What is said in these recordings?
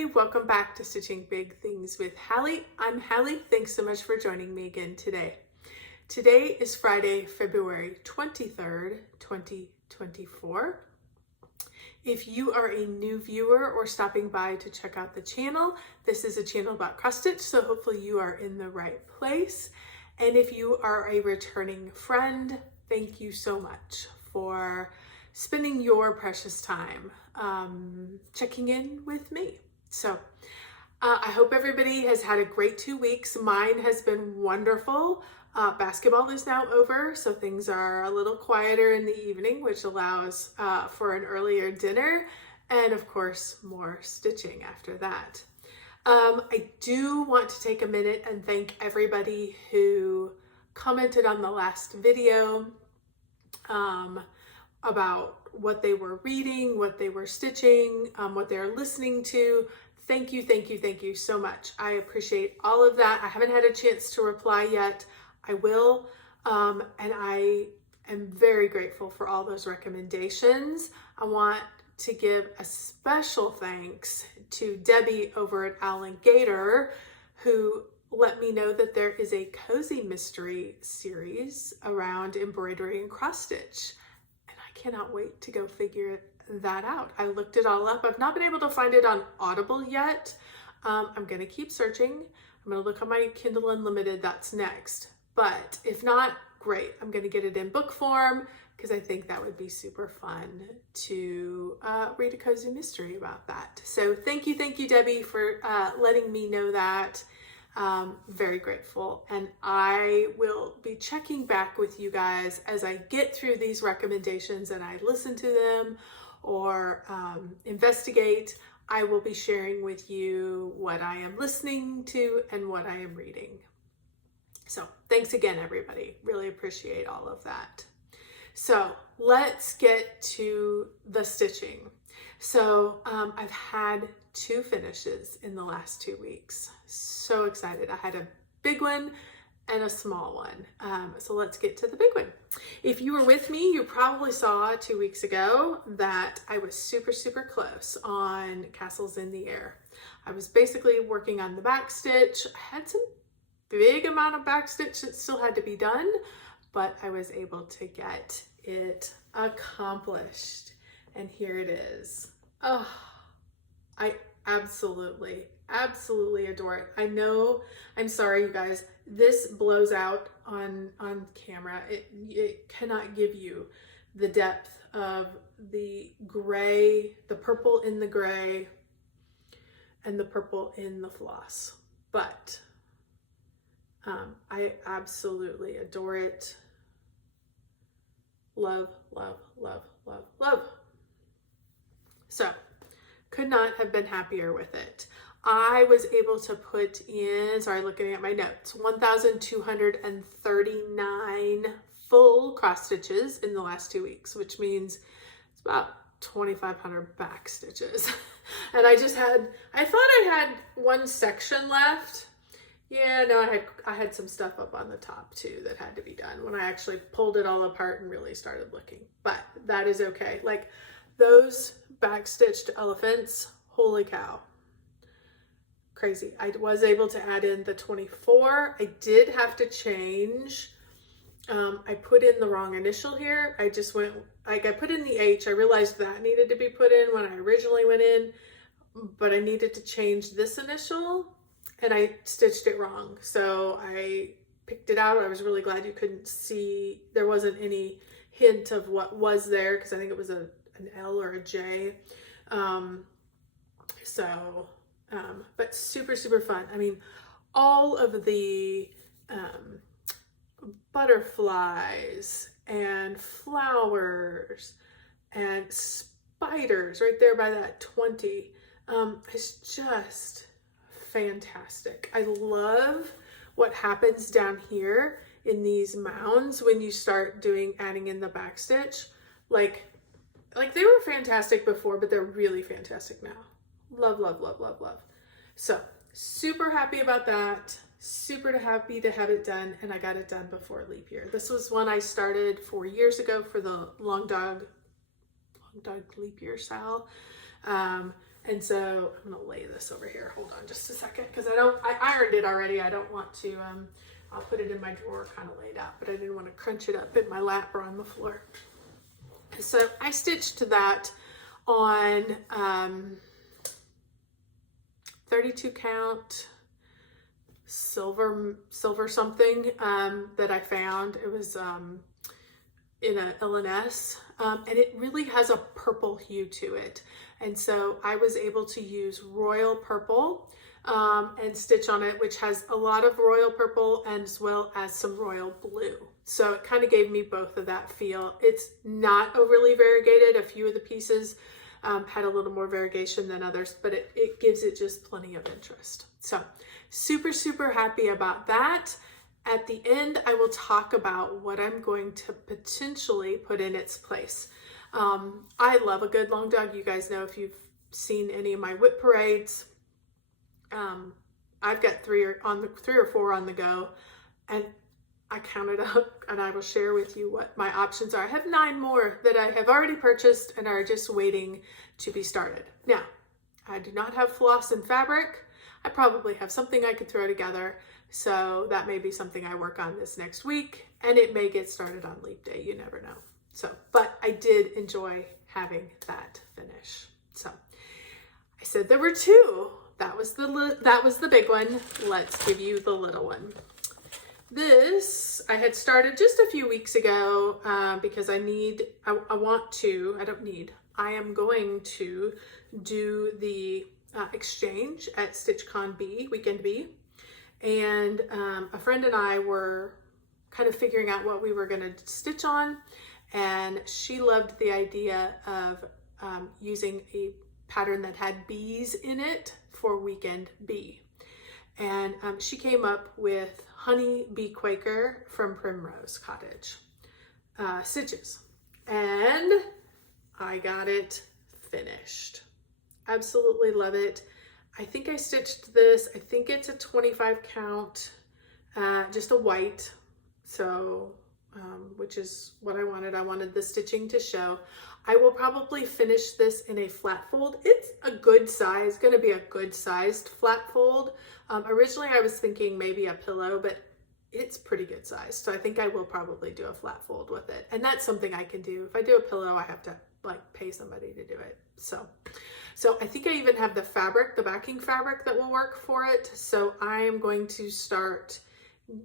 everybody, welcome back to Stitching Big Things with Hallie. I'm Hallie. Thanks so much for joining me again today. Today is Friday, February 23rd, 2024. If you are a new viewer or stopping by to check out the channel, this is a channel about cross stitch, so hopefully you are in the right place. And if you are a returning friend, thank you so much for spending your precious time checking in with me. So I hope everybody has had a great 2 weeks. Mine has been wonderful. Basketball is now over, so things are a little quieter in the evening, which allows for an earlier dinner and of course more stitching after that. I do want to take a minute and thank everybody who commented on the last video about what they were reading, what they were stitching, what they're listening to. Thank you, thank you, thank you so much. I appreciate all of that. I haven't had a chance to reply yet. I will, and I am very grateful for all those recommendations. I want to give a special thanks to Debbie over at Owl and Gator, who let me know that there is a cozy mystery series around embroidery and cross stitch. Cannot wait to go figure that out. I looked it all up. I've not been able to find it on Audible yet. I'm gonna keep searching. I'm gonna look on my Kindle Unlimited, that's next. But if not, great. I'm gonna get it in book form because I think that would be super fun to read a cozy mystery about that. So thank you, Debbie, for letting me know that. Very grateful, and I will be checking back with you guys as I get through these recommendations and I listen to them or investigate. I will be sharing with you what I am listening to and what I am reading. So thanks again, everybody. Really appreciate all of that. So let's get to the stitching. So I've had 2 finishes in the last 2 weeks. So excited. I had a big one and a small one. So let's get to the big one. If you were with me, you probably saw 2 weeks ago that I was super close on Castles in the Air. I was basically working on the back stitch. I had some big amount of back stitch that still had to be done, but I was able to get it accomplished. And here it is. Oh, I absolutely adore it. I know, I'm sorry, you guys, this blows out on camera. It cannot give you the depth of the gray, the purple in the gray, and the purple in the floss. But I absolutely adore it. Love. So, could not have been happier with it. I was able to put in, sorry, looking at my notes, 1,239 full cross stitches in the last 2 weeks, which means it's about 2,500 back stitches. And I thought I had one section left. Yeah, no, I had some stuff up on the top too that had to be done when I actually pulled it all apart and really started looking, but that is okay. Like those backstitched elephants, holy cow, crazy. I was able to add in the 24. I did have to change. I put in the wrong initial here. I just went, like I put in the H. I realized that needed to be put in when I originally went in, but I needed to change this initial and I stitched it wrong. So I picked it out. I was really glad you couldn't see, there wasn't any hint of what was there because I think it was an L or a J. But super fun. I mean, all of the butterflies and flowers and spiders right there by that 20 is just fantastic. I love what happens down here in these mounds when you start adding in the back stitch. Like they were fantastic before, but they're really fantastic now. Love. So super happy about that. Super happy to have it done, and I got it done before leap year. This was one I started 4 years ago for the long dog leap year SAL. And so I'm gonna lay this over here. Hold on just a second, because I ironed it already. I don't want to, I'll put it in my drawer kind of laid out, but I didn't want to crunch it up in my lap or on the floor. So I stitched that on 32 count silver something that I found. It was in a LNS, and it really has a purple hue to it. And so I was able to use royal purple and stitch on it, which has a lot of royal purple as well as some royal blue. So it kind of gave me both of that feel. It's not overly variegated. A few of the pieces had a little more variegation than others, but it gives it just plenty of interest. So super, super happy about that. At the end, I will talk about what I'm going to potentially put in its place. I love a good long dog. You guys know if you've seen any of my whip parades. I've got three or four on the go, and I counted up, and I will share with you what my options are. I have 9 more that I have already purchased and are just waiting to be started. Now, I do not have floss and fabric. I probably have something I could throw together, so that may be something I work on this next week, and it may get started on Leap Day. You never know. So, but I did enjoy having that finish. So, I said there were 2. That was the big one. Let's give you the little one. This I had started just a few weeks ago because I am going to do the exchange at StitchCon Bee, Weekend Bee. And a friend and I were kind of figuring out what we were going to stitch on. And she loved the idea of using a pattern that had bees in it for Weekend Bee. And she came up with Honey Bee Quaker from Primrose Cottage stitches. And I got it finished. Absolutely love it. I think I stitched this, I think it's a 25 count, just a white. So, which is what I wanted. I wanted the stitching to show. I will probably finish this in a flat fold. It's a good size, going to be a good sized flat fold. Originally I was thinking maybe a pillow, but it's pretty good size. So I think I will probably do a flat fold with it. And that's something I can do. If I do a pillow, I have to like pay somebody to do it. So I think I even have the fabric, the backing fabric that will work for it. So I am going to start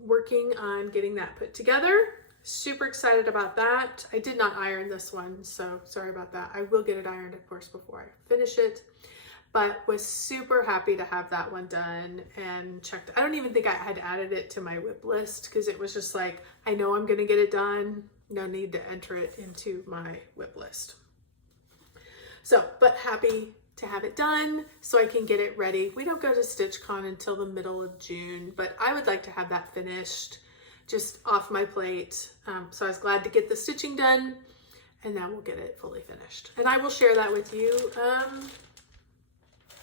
working on getting that put together. Super excited about that. I did not iron this one, so sorry about that. I will get it ironed, of course, before I finish it, but was super happy to have that one done and checked. I don't even think I had added it to my whip list because it was just like, I know I'm gonna get it done. No need to enter it into my whip list. So, but happy to have it done so I can get it ready. We don't go to StitchCon until the middle of June, but I would like to have that finished just off my plate. So I was glad to get the stitching done, and then we'll get it fully finished. And I will share that with you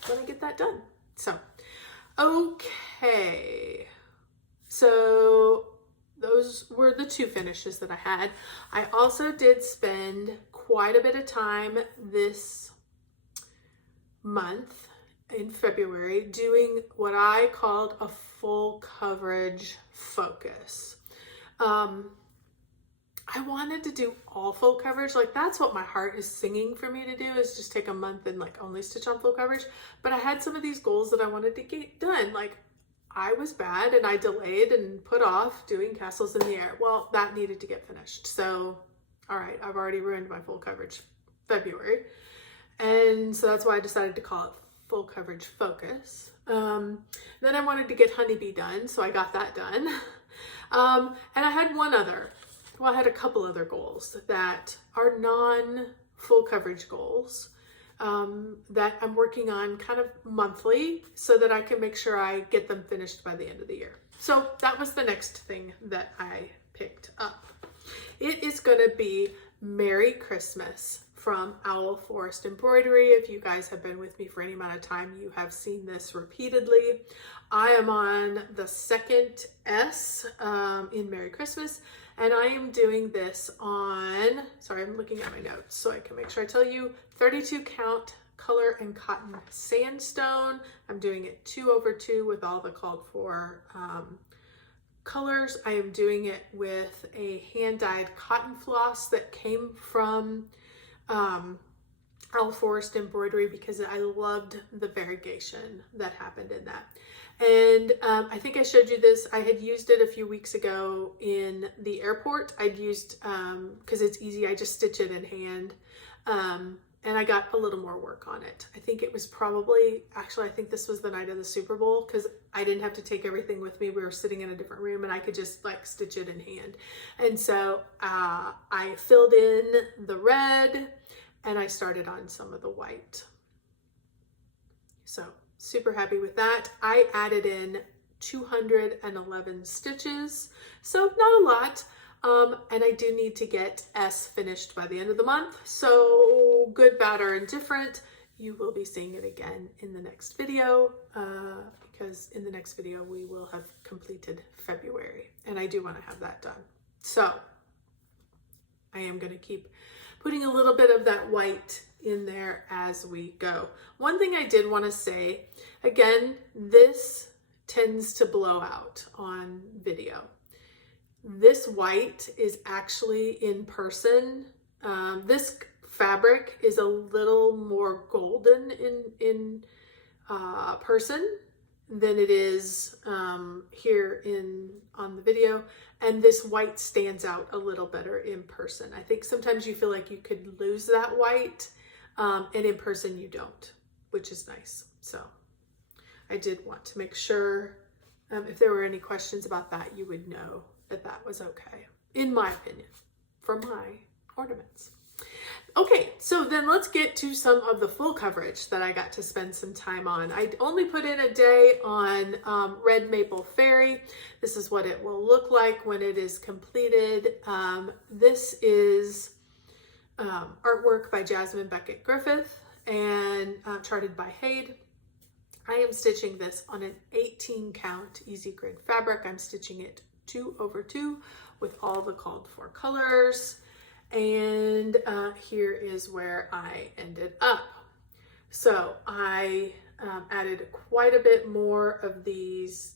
when I get that done. So, okay. So those were the 2 finishes that I had. I also did spend quite a bit of time this month in February doing what I called a full coverage focus. I wanted to do all full coverage. Like that's what my heart is singing for me to do, is just take a month and like only stitch on full coverage. But I had some of these goals that I wanted to get done. Like I was bad and I delayed and put off doing castles in the air. Well, that needed to get finished. So, all right, I've already ruined my full coverage February. And so that's why I decided to call it full coverage focus. Then I wanted to get Honeybee done, so I got that done. And I had I had a couple other goals that are non-full coverage goals that I'm working on kind of monthly so that I can make sure I get them finished by the end of the year. So that was the next thing that I picked up. It is going to be Merry Christmas from Owl Forest Embroidery. If you guys have been with me for any amount of time, you have seen this repeatedly. I am on the second S in Merry Christmas, and I am doing this on, sorry, I'm looking at my notes so I can make sure I tell you, 32 count Color and Cotton Sandstone. I'm doing it 2/2 with all the called for colors. I am doing it with a hand-dyed cotton floss that came from Owl Forest Embroidery because I loved the variegation that happened in that. And I think I showed you this. I had used it a few weeks ago in the airport. I'd used, because it's easy, I just stitch it in hand. And I got a little more work on it. I think it was probably, actually, I think this was the night of the Super Bowl because I didn't have to take everything with me. We were sitting in a different room and I could just like stitch it in hand. And so I filled in the red and I started on some of the white. So super happy with that. I added in 211 stitches, so not a lot. And I do need to get S finished by the end of the month. So good, bad, or indifferent, you will be seeing it again in the next video because in the next video we will have completed February and I do want to have that done. So I am going to keep putting a little bit of that white in there as we go. One thing I did want to say, again, this tends to blow out on video. This white is actually in person. This fabric is a little more golden in person than it is here on the video. And this white stands out a little better in person. I think sometimes you feel like you could lose that white and in person you don't, which is nice. So I did want to make sure if there were any questions about that, you would know that was okay, in my opinion, for my ornaments. Okay, so then let's get to some of the full coverage that I got to spend some time on. I only put in a day on Red Maple Fairy. This is what it will look like when it is completed. This is artwork by Jasmine Beckett Griffith and charted by Hayde. I am stitching this on an 18 count easy grid fabric. I'm stitching it 2/2 with all the called for colors. And here is where I ended up. So I added quite a bit more of these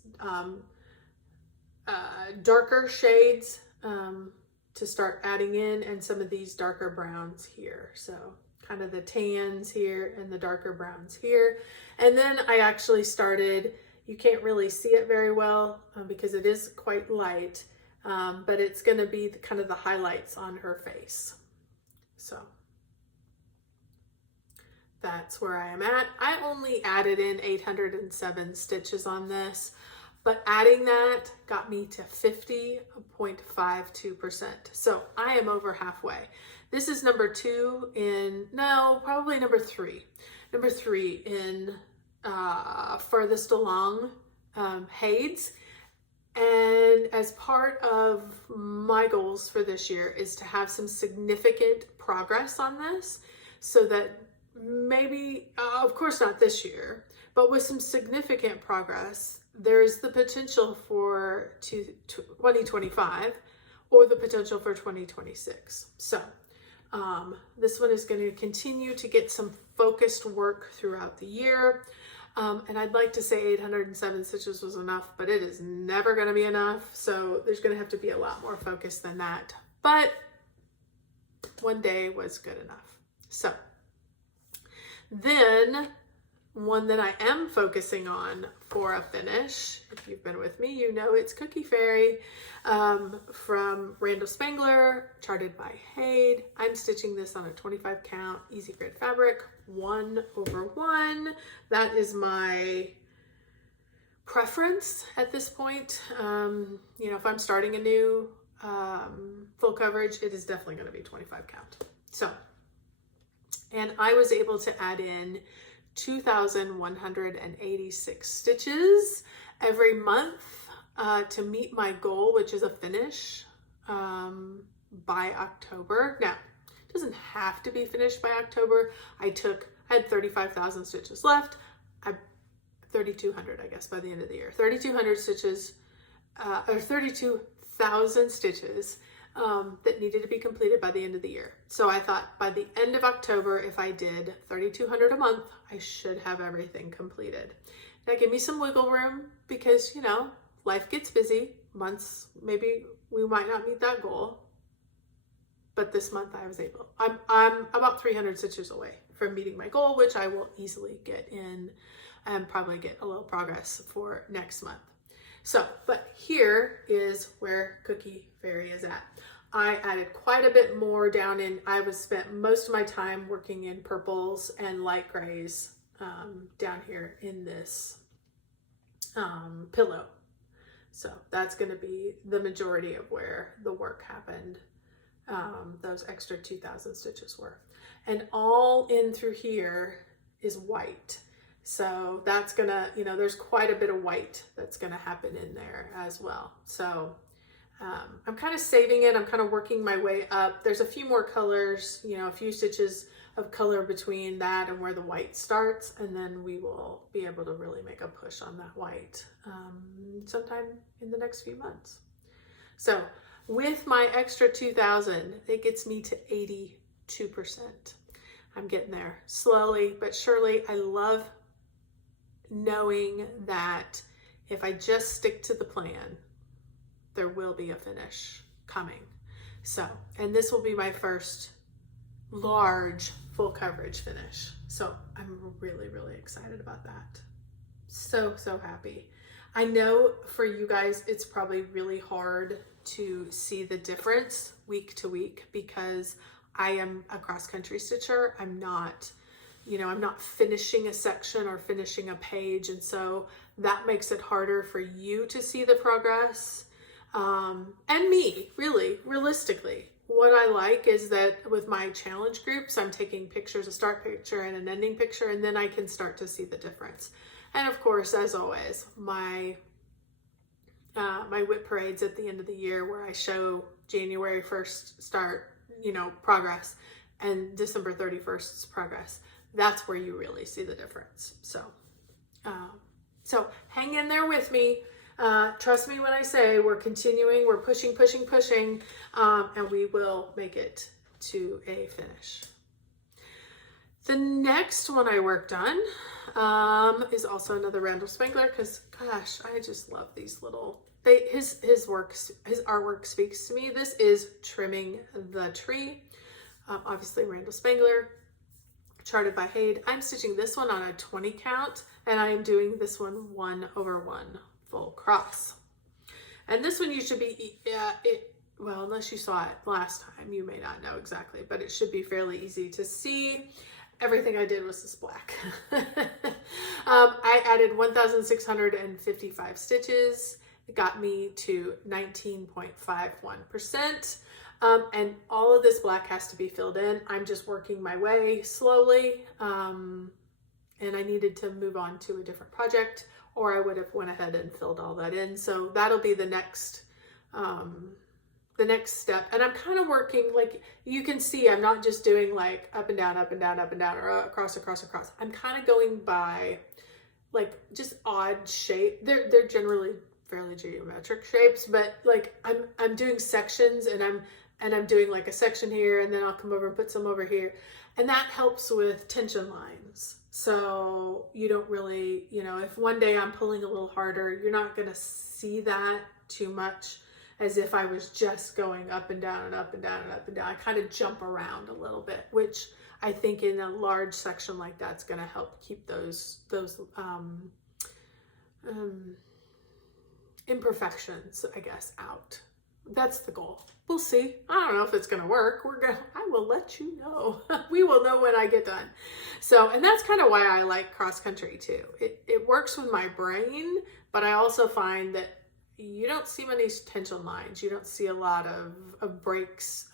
darker shades to start adding in, and some of these darker browns here. So kind of the tans here and the darker browns here. And then I actually started, you can't really see it very well because it is quite light, but it's going to be kind of the highlights on her face. So that's where I am at. I only added in 807 stitches on this, but adding that got me to 50.52%. So I am over halfway. This is number 2 in, no, probably number 3. Number 3 in furthest along Haydes. And as part of my goals for this year is to have some significant progress on this so that maybe, of course not this year, but with some significant progress, there's the potential for 2025 or the potential for 2026. So this one is going to continue to get some focused work throughout the year. And I'd like to say 807 stitches was enough, but it is never going to be enough. So there's going to have to be a lot more focus than that. But one day was good enough. So then one that I am focusing on for a finish, if you've been with me, you know it's Cookie Fairy from Randall Spangler, charted by Hayde. I'm stitching this on a 25 count easy grid fabric, 1/1. That is my preference at this point. You know, if I'm starting a new full coverage, it is definitely going to be 25 count. So, and I was able to add in 2,186 stitches every month to meet my goal, which is a finish by October. Now, it doesn't have to be finished by October. I had 35,000 stitches left. 3,200, I guess, by the end of the year. 3,200 stitches, or 32,000 stitches that needed to be completed by the end of the year. So I thought by the end of October, if I did 3,200 a month, I should have everything completed. That gave me some wiggle room because, you know, life gets busy. Months, maybe we might not meet that goal. But this month I was able. I'm about 300 stitches away from meeting my goal, which I will easily get in and probably get a little progress for next month. So, but here is where Cookie Fairy is at. I added quite a bit more down in, spent most of my time working in purples and light grays down here in this pillow. So that's going to be the majority of where the work happened. Those extra 2,000 stitches were. And all in through here is white. So that's gonna, you know, there's quite a bit of white that's gonna happen in there as well. So I'm kind of saving it. I'm kind of working my way up. There's a few more colors, you know, a few stitches of color between that and where the white starts. And then we will be able to really make a push on that white sometime in the next few months. So with my extra 2,000, it gets me to 82%. I'm getting there slowly but surely. I love knowing that if I just stick to the plan, there will be a finish coming. So, and this will be my first large full coverage finish. So I'm really, really excited about that. So happy. I know for you guys, it's probably really hard to see the difference week to week because I am a cross-country stitcher. I'm not, you know, I'm not finishing a section or finishing a page. And so that makes it harder for you to see the progress. And me, really, realistically. What I like is that with my challenge groups, I'm taking pictures, a start picture and an ending picture, and then I can start to see the difference. And of course, as always, my whip parades at the end of the year where I show January 1st start, you know, progress and December 31st's progress. That's where you really see the difference. So hang in there with me. Trust me when I say we're continuing, we're pushing, and we will make it to a finish. The next one I worked on is also another Randall Spangler because, gosh, I just love these little, his artwork speaks to me. This is Trimming the Tree. Obviously Randall Spangler, charted by Haid. I'm stitching this one on a 20 count, and I am doing this one 1/1 full cross. And this one you should be, well, unless you saw it last time, you may not know exactly, but it should be fairly easy to see. Everything I did was this black. I added 1,655 stitches. It got me to 19.51%. And all of this black has to be filled in. I'm just working my way slowly. And I needed to move on to a different project, or I would have went ahead and filled all that in. So that'll be the next step. And I'm kind of working, like you can see, I'm not just doing like up and down, or across. I'm kind of going by like just odd shape. They're generally fairly geometric shapes, but like I'm doing sections, and I'm doing like a section here, and then I'll come over and put some over here. And that helps with tension lines. So you don't really, you know, if one day I'm pulling a little harder, you're not going to see that too much as if I was just going up and down. I kind of jump around a little bit, which I think in a large section like that's going to help keep those imperfections, I guess, out. That's the goal. We'll see. I don't know if it's going to work. I will let you know. We will know when I get done. So, and that's kind of why I like cross country too. It works with my brain, but I also find that you don't see many tension lines. You don't see a lot of breaks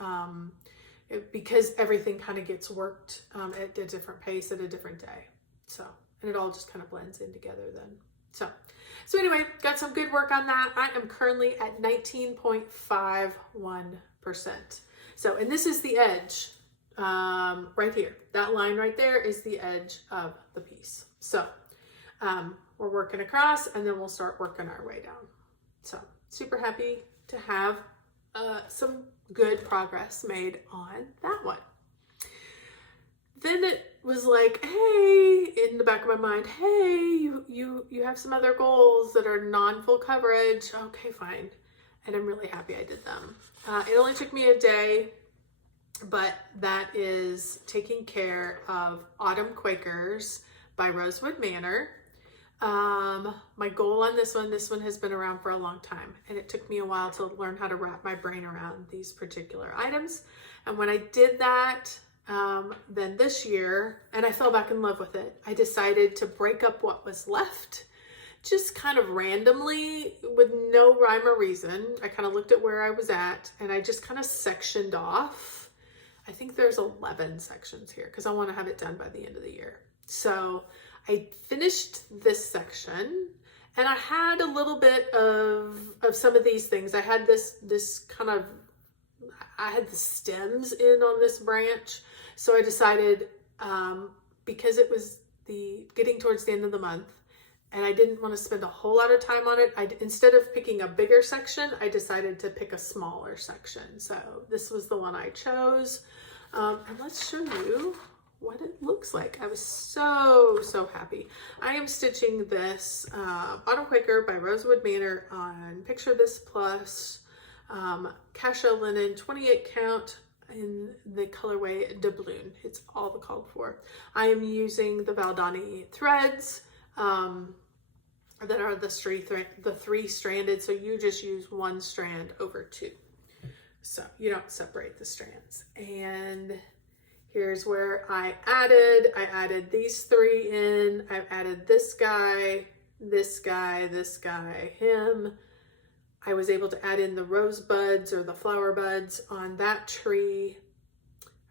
because everything kind of gets worked at a different pace at a different day. So, and it all just kind of blends in together then. So anyway, got some good work on that. I am currently at 19.51%. So, and this is the edge right here. That line right there is the edge of the piece. So we're working across, and then we'll start working our way down. So super happy to have some good progress made on that one. Then it was like, hey, in the back of my mind, hey, you have some other goals that are non-full coverage. Okay, fine. And I'm really happy I did them. It only took me a day, but that is taking care of Autumn Quakers by Rosewood Manor. My goal on this one has been around for a long time, and it took me a while to learn how to wrap my brain around these particular items. And when I did that, then this year, and I fell back in love with it, I decided to break up what was left, just kind of randomly with no rhyme or reason. I kind of looked at where I was at, and I just kind of sectioned off. I think there's 11 sections here because I want to have it done by the end of the year. So I finished this section, and I had a little bit of some of these things. I had I had the stems in on this branch. So I decided, because it was getting towards the end of the month, and I didn't want to spend a whole lot of time on it, instead of picking a bigger section, I decided to pick a smaller section. So this was the one I chose. And let's show you what it looks like. I was so happy. I am stitching this Autumn Quaker by Rosewood Manor on Picture This Plus Cassia linen 28 count in the colorway doubloon. It's all the called for. I am using the Valdani threads that are the three stranded, so you just use one strand over two, so you don't separate the strands. And here's where I added these three in. I've added this guy, this guy, this guy, him. I was able to add in the rose buds or the flower buds on that tree.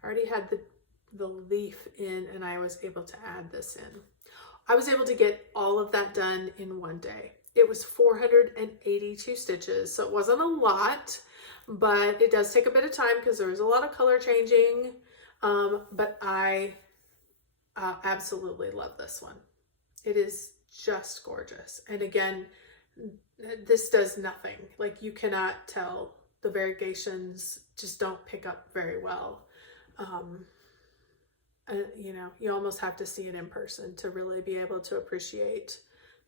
I already had the leaf in, and I was able to add this in. I was able to get all of that done in one day. It was 482 stitches, so it wasn't a lot, but it does take a bit of time because there was a lot of color changing. But I absolutely love this one. It is just gorgeous. And again, this does nothing. Like, you cannot tell. The variegations just don't pick up very well. You know, you almost have to see it in person to really be able to appreciate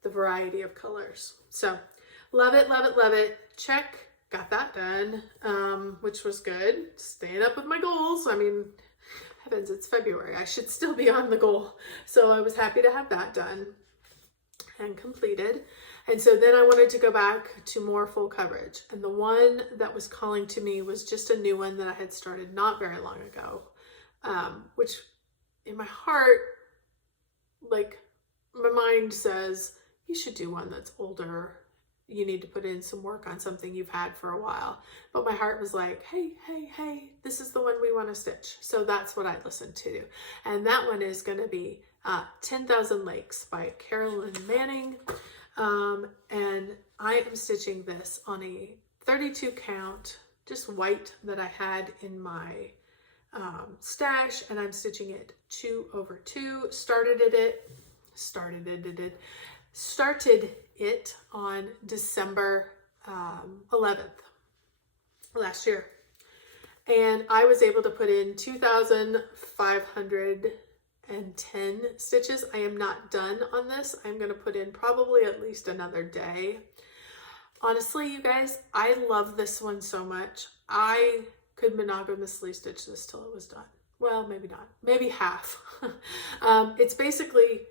the variety of colors. So love it, love it, love it. Check, got that done, which was good. Staying up with my goals. I mean, heavens, it's February. I should still be on the goal. So I was happy to have that done and completed. And so then I wanted to go back to more full coverage. And the one that was calling to me was just a new one that I had started not very long ago, which in my heart, like, my mind says, you should do one that's older. You need to put in some work on something you've had for a while. But my heart was like, hey, this is the one we want to stitch. So that's what I listened to. And that one is going to be 10,000 Lakes by Carolyn Manning. And I am stitching this on a 32 count, just white, that I had in my stash, and I'm stitching it 2 over 2. Started it on December 11th last year, and I was able to put in 2,510 stitches. I am not done on this. I'm going to put in probably at least another day. Honestly, you guys, I love this one so much. I could monogamously stitch this till it was done. Well, maybe not, maybe half. It's basically,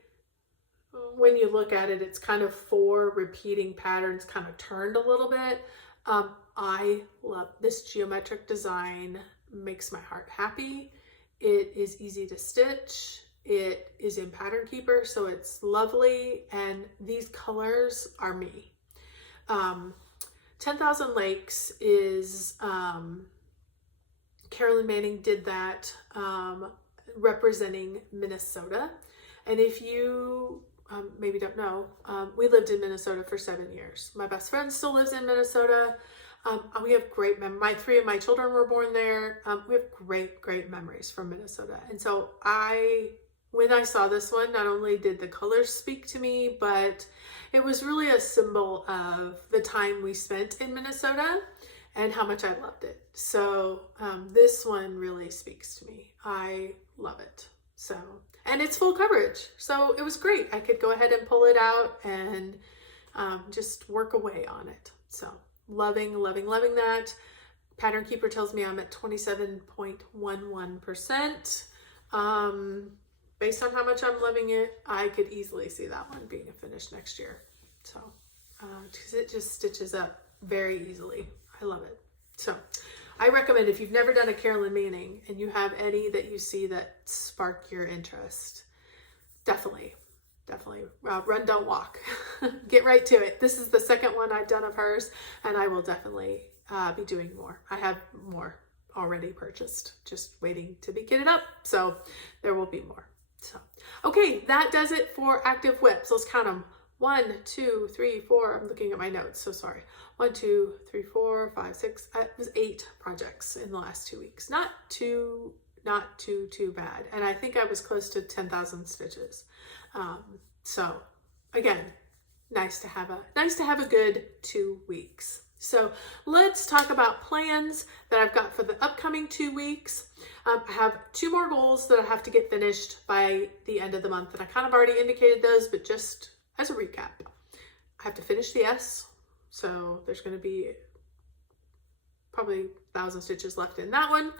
when you look at it, it's kind of 4 repeating patterns kind of turned a little bit. I love this geometric design, makes my heart happy. It is easy to stitch. It is in Pattern Keeper, so it's lovely, and these colors are me. 10,000 Lakes is, Carolyn Manning did that, representing Minnesota. And if you maybe don't know, we lived in Minnesota for 7 years. My best friend still lives in Minnesota. We have great memories. 3 of my children were born there. We have great memories from Minnesota. And so when I saw this one, not only did the colors speak to me, but it was really a symbol of the time we spent in Minnesota and how much I loved it. So this one really speaks to me. I love it. So, and it's full coverage. So it was great. I could go ahead and pull it out and just work away on it. So loving, loving, loving that. Pattern Keeper tells me I'm at 27.11%. Based on how much I'm loving it, I could easily see that one being a finish next year. So, because it just stitches up very easily. I love it. So I recommend, if you've never done a Carolyn Manning and you have any that you see that spark your interest, definitely run, don't walk. Get right to it. This is the second one I've done of hers, and I will definitely be doing more. I have more already purchased, just waiting to be kitted up. So there will be more. So, okay, that does it for active whips. Let's count them. 1, 2, 3, 4. I'm looking at my notes, so sorry. 1, 2, 3, 4, 5, 6. It was 8 projects in the last 2 weeks. Not too bad. And I think I was close to 10,000 stitches. So again, nice to have a good 2 weeks. So let's talk about plans that I've got for the upcoming 2 weeks. I have 2 more goals that I have to get finished by the end of the month. And I kind of already indicated those, but just as a recap, I have to finish the S. So there's going to be probably 1,000 stitches left in that one.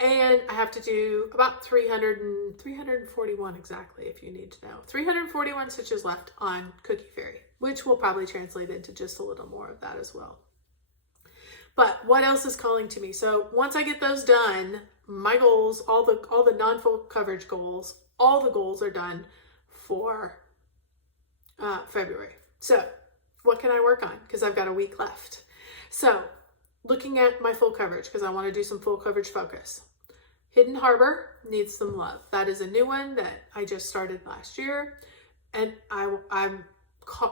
And I have to do about 341 exactly, if you need to know. 341 stitches left on Cookie Fairy, which will probably translate into just a little more of that as well. But what else is calling to me? So once I get those done, my goals, all the non-full coverage goals, all the goals are done for February. So what can I work on? Because I've got a week left. So looking at my full coverage, because I want to do some full coverage focus. Hidden Harbor needs some love. That is a new one that I just started last year. And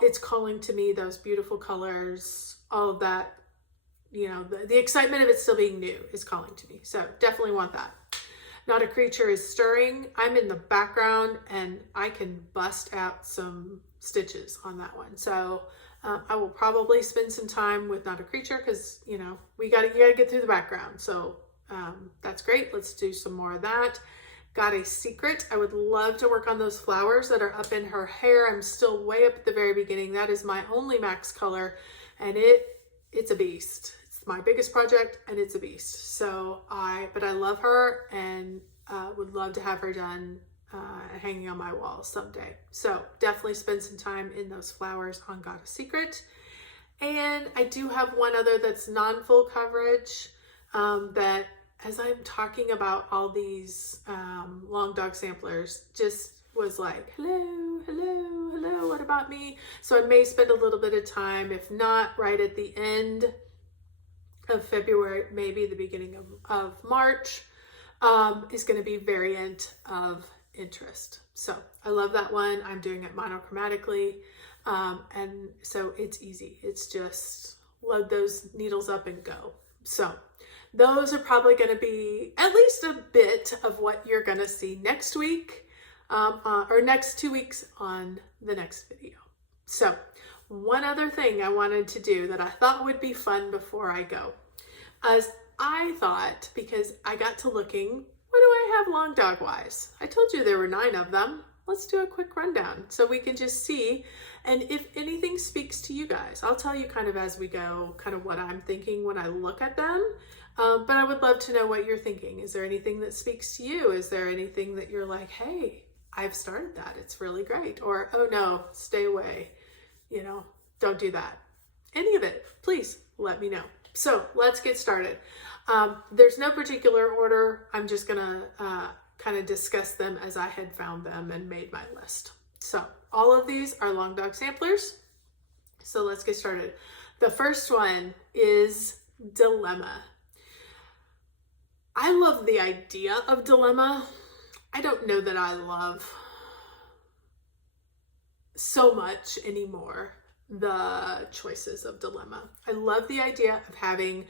it's calling to me, those beautiful colors, all of that. You know, the excitement of it still being new is calling to me. So definitely want that. Not a Creature is stirring. I'm in the background and I can bust out some stitches on that one. So I will probably spend some time with Not a Creature because, you know, you gotta get through the background. So that's great. Let's do some more of that. Got a Secret. I would love to work on those flowers that are up in her hair. I'm still way up at the very beginning. That is my only max color, and it's a beast. It's my biggest project and it's a beast. So but I love her and would love to have her done hanging on my wall someday. So definitely spend some time in those flowers on Got a Secret. And I do have one other that's non-full coverage that, as I'm talking about all these long dog samplers, just was like, hello, hello, hello, what about me? So I may spend a little bit of time, if not right at the end of February, maybe the beginning of March, is going to be Variant of Interest. So I love that one. I'm doing it monochromatically. And so it's easy. It's just load those needles up and go. So those are probably going to be at least a bit of what you're going to see next week, or next 2 weeks on the next video. So one other thing I wanted to do that I thought would be fun before I go, as I thought, because I got to looking, what do I have long dog wise? I told you there were 9 of them. Let's do a quick rundown so we can just see. And if anything speaks to you guys, I'll tell you kind of as we go, kind of what I'm thinking when I look at them. But I would love to know what you're thinking. Is there anything that speaks to you? Is there anything that you're like, hey, I've started that. It's really great. Or, oh no, stay away. You know, don't do that. Any of it, please let me know. So let's get started. There's no particular order. I'm just gonna kind of discuss them as I had found them and made my list. So all of these are long dog samplers. So let's get started. The first one is Dilemma. I love the idea of Dilemma. I don't know that I love so much anymore the choices of Dilemma. I love the idea of having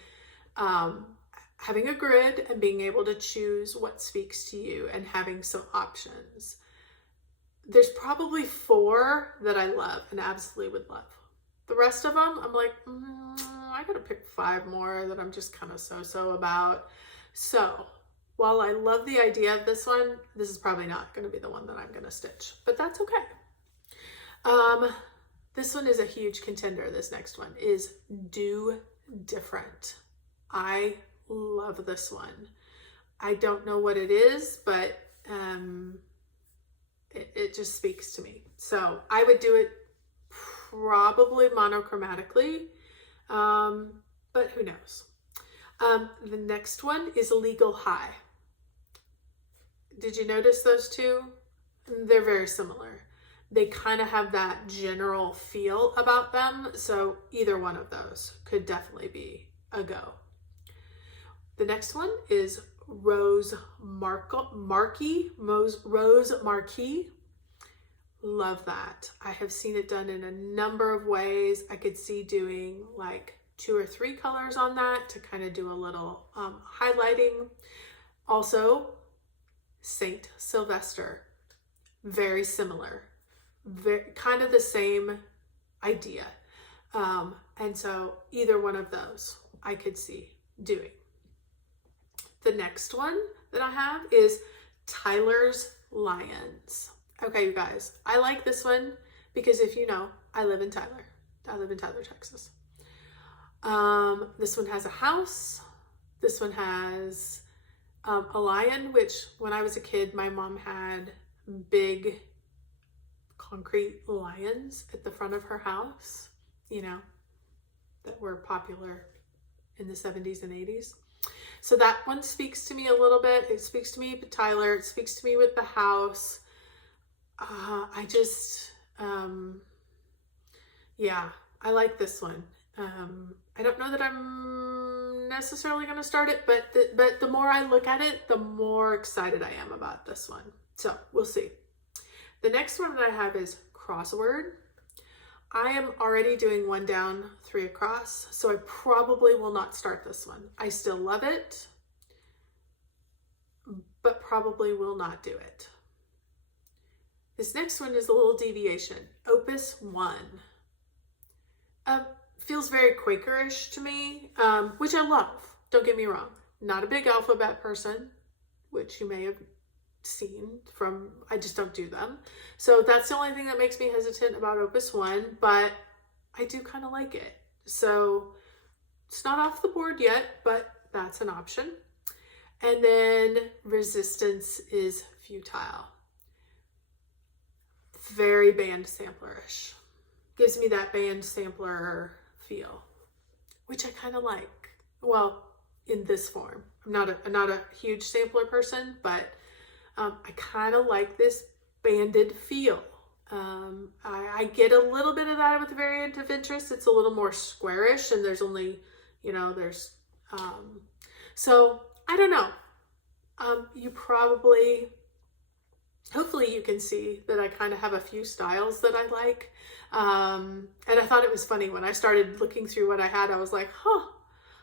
a grid and being able to choose what speaks to you and having some options. There's probably 4 that I love and absolutely would love. The rest of them, I'm like, I gotta pick 5 more that I'm just kind of so about. So while I love the idea of this one, this is probably not going to be the one that I'm going to stitch, but that's okay. This one is a huge contender. This next one is Do Different. I love this one. I don't know what it is, but it just speaks to me. So I would do it probably monochromatically, but who knows? The next one is Legal High. Did you notice those two? They're very similar. They kind of have that general feel about them, so either one of those could definitely be a go. The next one is Rose Marquee. Love that. I have seen it done in a number of ways. I could see doing like 2 or 3 colors on that to kind of do a little highlighting. Also, Saint Sylvester, very similar, kind of the same idea. And so either one of those I could see doing. The next one that I have is Tyler's Lions. Okay, you guys, I like this one because if you know, I live in Tyler. I live in Tyler, Texas. This one has a house. This one has a lion, which when I was a kid, my mom had big concrete lions at the front of her house, you know, that were popular in the 70s and 80s. So that one speaks to me a little bit. It speaks to me with Tyler. It speaks to me with the house. Yeah, I like this one. I don't know that I'm necessarily going to start it, but the more I look at it, the more excited I am about this one. So we'll see. The next one that I have is Crossword. I am already doing 1 down, 3 across, so I probably will not start this one. I still love it, but probably will not do it. This next one is a little deviation, Opus 1. Feels very Quakerish to me, which I love. Don't get me wrong. Not a big alphabet person, which you may have seen from, I just don't do them. So that's the only thing that makes me hesitant about Opus 1, but I do kind of like it. So it's not off the board yet, but that's an option. And then Resistance is Futile. Very band samplerish. Gives me that band sampler feel, which I kind of like. Well, in this form. I'm not a huge sampler person, but I kind of like this banded feel. I get a little bit of that with the variant of interest. It's a little more squarish, and there's only, you know, there's, so I don't know. You probably, hopefully you can see that I kind of have a few styles that I like. And I thought it was funny when I started looking through what I had, I was like,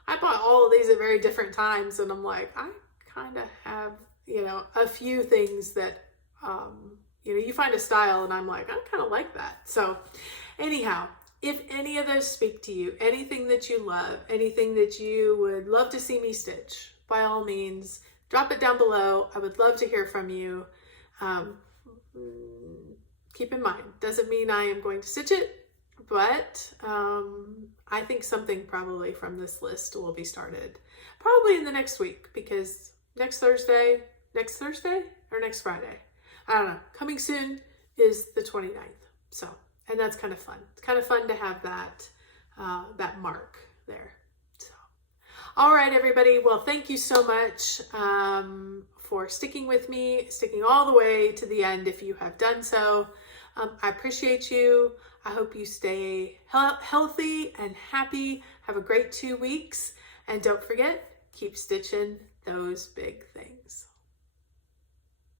I bought all of these at very different times. And I'm like, I kind of have, you know, a few things that, you know, you find a style and I'm like, I kind of like that. So anyhow, if any of those speak to you, anything that you love, anything that you would love to see me stitch, by all means, drop it down below. I would love to hear from you. Keep in mind, doesn't mean I am going to stitch it, but I think something probably from this list will be started probably in the next week, because next Thursday or next Friday, I don't know, coming soon is the 29th. So, and that's kind of fun. It's kind of fun to have that, that mark there. So, all right, everybody. Well, thank you so much for sticking with me, sticking all the way to the end if you have done so. I appreciate you. I hope you stay healthy and happy. Have a great 2 weeks. And don't forget, keep stitching those big things.